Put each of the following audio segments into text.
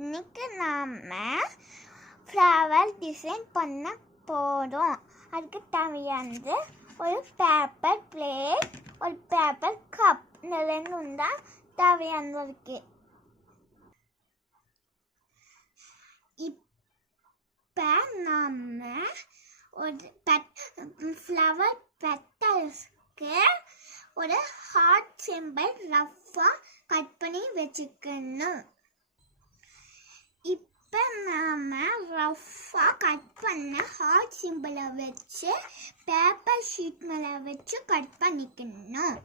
இன்னைக்கு நாம flower design பண்ண போகிறோம். அதுக்கு தேவையானது ஒரு பேப்பர் பிளேட், ஒரு பேப்பர் கப், இந்த ரெண்டும் தான் தேவையானது இருக்கு. இப்போ நாம ஒரு ஃப்ளவர் பெட்டல்ஸ்க்கு ஒரு ஹார்ட் சிம்பிள் ரஃப்பாக கட் பண்ணி வச்சுக்கணும். இப்போ நாம் ரஃப்பாக கட் பண்ண ஹார்ட் சிம்பிளை வச்சு பேப்பர் ஷீட் மேலே வச்சு கட் பண்ணிக்கணும்.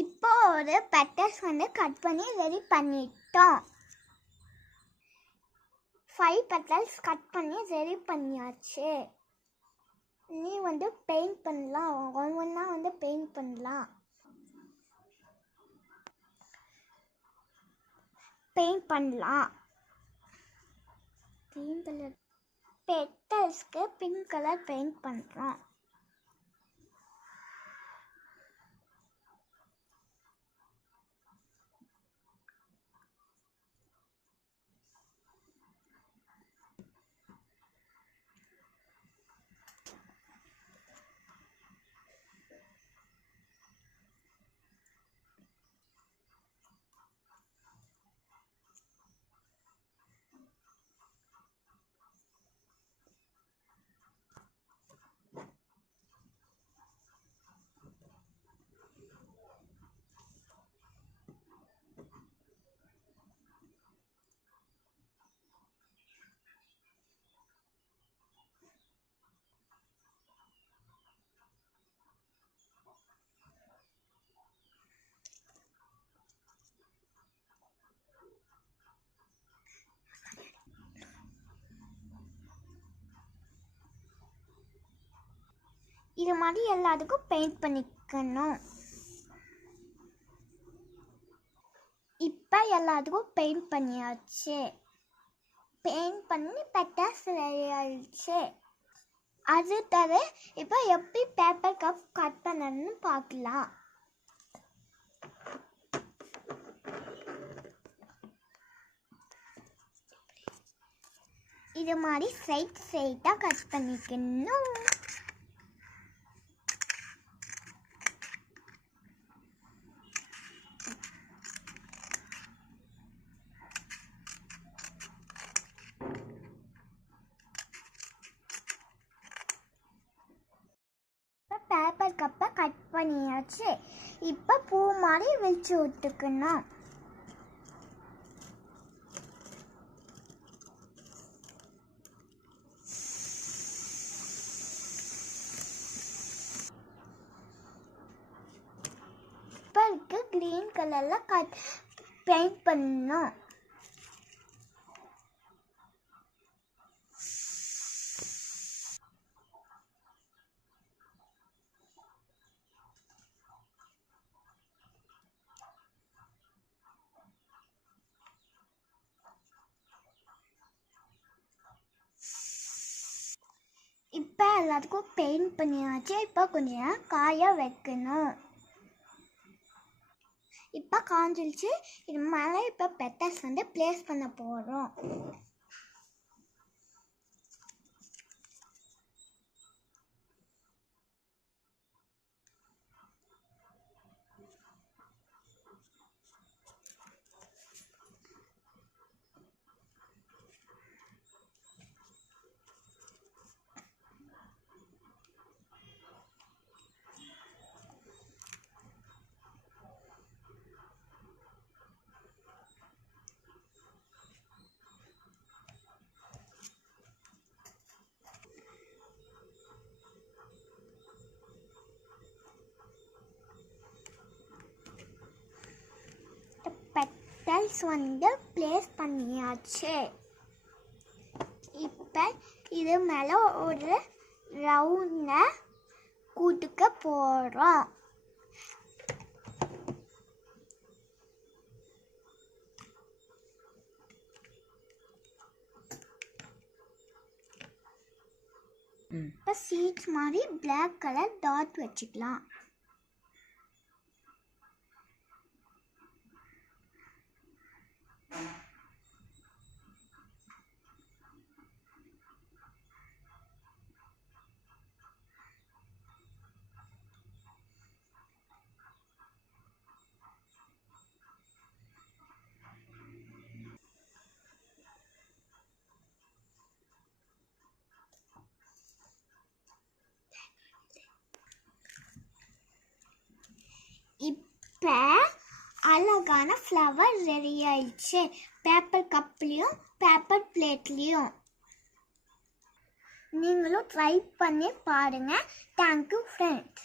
இப்போ ஒரு பெட்டல்ஸ் கட் பண்ணி ரெடி பண்ணிட்டோம். 5 பெட்டல்ஸ் கட் பண்ணி ரெடி பண்ணியாச்சு. நீ பெயிண்ட் பண்ணலாம், ஒவ்வொன்றா பெயிண்ட் பண்ணலாம். பெட்டல்ஸ்க்கு பிங்க் கலர் பெயிண்ட் பண்ணுறோம். இது மாதிரி எல்லாத்துக்கும் பெயிண்ட் பண்ணிக்கணும். இப்போ எல்லாத்துக்கும் பெயிண்ட் பண்ணியாச்சு. பெயிண்ட் பண்ணி பெட்டல்ஸ் ரெடி ஆயிடுச்சு. அது தவிர இப்போ எப்படி பேப்பர் கப் கட் பண்ணணும்னு பார்க்கலாம். இது மாதிரி ஸ்ட்ரைட்டாக கட் பண்ணிக்கணும். பேப்பர் கப்பை கட் பண்ணியாச்சு. இப்போ பூ மாதிரி வச்சு விட்டுக்கணும். இப்போ கிரீன் கலரில் பெயிண்ட் பண்ணணும். இப்போ எல்லாத்துக்கும் பெயிண்ட் பண்ணியாச்சு. இப்போ கொஞ்சம் நேரம் காய வைக்கணும். இப்போ காஞ்சிடுச்சு. இது மேலே இப்போ பெட்டல்ஸ் ப்ளேஸ் பண்ண போகிறோம். பெட்டல்ஸ் ப்ளேஸ் பண்ணியாச்சு. இப்போ இது மேலே ஒரு ரவுண்டை கூட்டுக்க போகிறோம். இப்போ சீட்ஸ் மாதிரி பிளாக் கலர் டாட் வச்சுக்கலாம். இப்போ அழகான ஃப்ளவர் ரெடி ஆயிடுச்சு. பேப்பர் கப்லேயும் பேப்பர் பிளேட்லேயும். நீங்களும் ட்ரை பண்ணி பாருங்கள். Thank you friends.